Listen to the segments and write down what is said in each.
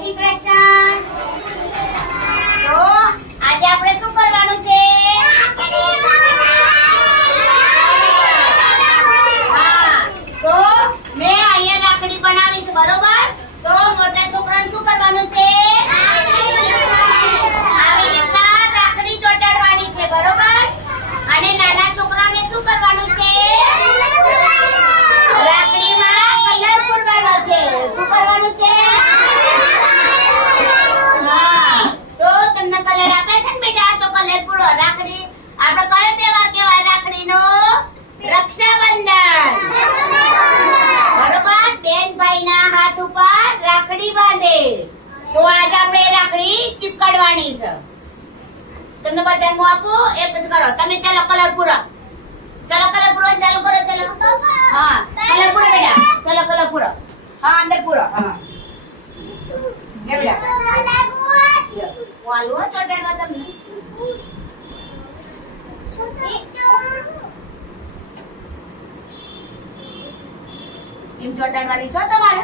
શ્રી કૃષ્ણ. તો આજે આપણે શું કરવાનું છે? હા, તો મેં અહીંયા રાખડી બનાવી છે, બરોબર? તો મોટા છોકરાને શું કરવાનું છે? આવી રીતના રાખડી ચોંટાડવાની છે, બરોબર? અને નાના છોકરાને શું કરવાનું છે? રાખડીમાં કલર પૂરવાનો છે. શું કરવાનું છે? હા, તો તમને કલર આપે છે ને બેટા, તો કલર પૂરો. રાખડી આપણો કયો તહેવાર કહેવાય? રાખડીનો રક્ષાબંધન, બરોબર? બેન ભાઈના હાથ ઉપર રાખડી બાંધે, તો આજ આપણે રાખડી ચીપકાડવાની છે. તમને બધાને હું આપું, એ બધું કરો તમે. ચાલો કલર પૂરો, ચાલો કલર પૂરો ચાલુ કરો. ચાલો, હા કલર પૂરો બેટા, ચાલો કલર પૂરો. હા અંદર પૂરો. હા એ બેટા હું આલુ ચોટાડવા તમને. એમ ચોટાડવાની છો તમારે?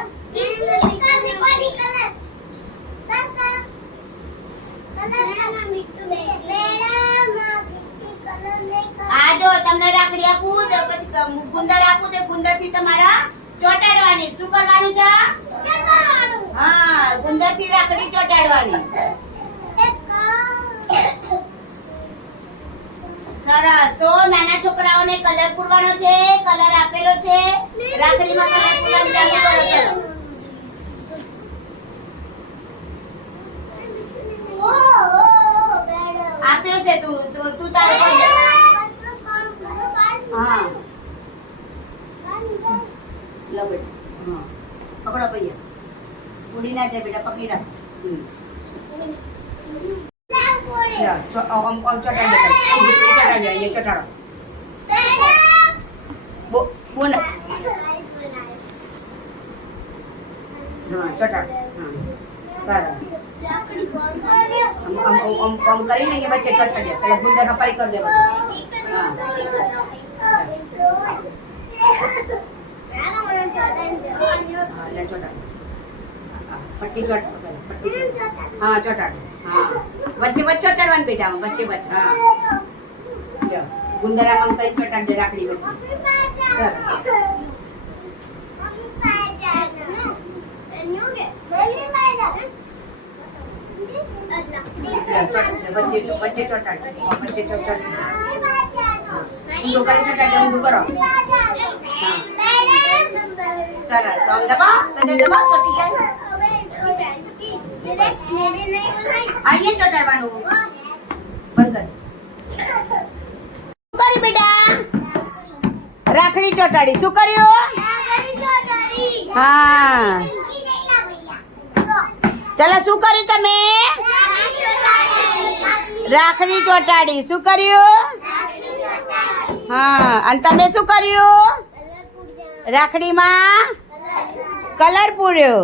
આ જો તમને રાખડી આપું તો પછી ગુંદર આપું તો ગુંદર થી તમારા ચોટાડવાની. શું કરવાનું છે? હા, ગુંદર થી રાખડી ચોટાડવાની. સરસ. તો નાના છોકરાઓને કલર પૂરવાનો છે, કલર આપેલો છે. રાખડીમાં કલર પૂરવાનું ચાલુ કરો. ચલો આપ્યો છે, તું તારે કરી દે. હા લો બેટા. હા પકડો ભૈયા, ઉડી ના જાય બેટા, પકડી રાખ. ચોટાડો. બોલ. હા ચોટાડો. હા સરસ. આમ કરીને એ વચ્ચે ચોટાડી દે. પેલા ગુંદર હપારી કરી દે. હા પટ્ટી ચોટાડો. હા ચોટાડો. હા વચ્ચે વચ્ચે ચોટાડવાની બેટા, વચ્ચે વચ્ચે. હા ગુંદર આમ કરી ચોટાડી દે રાખડી વચ્ચે. સરસ. વચ્ચે ચોટાડ. વચ્ચે ચોટાડ. ઊંધું કરી ચોટાડ. ઊંધું કરો. સરસ. આમ દબાવ. તને દબાવ ચોટી જાય. અહીંયા ચોટાડવાનું. બંધ કર. શું કર્યું બેટા? રાખડી ચોટાડી. શું કર્યું? હા ચાલો, શું કર્યું તમે? રાખડી ચોટાડી. શું કર્યું? હા, અને તમે શું કર્યું? રાખડીમાં કલર પૂર્યો.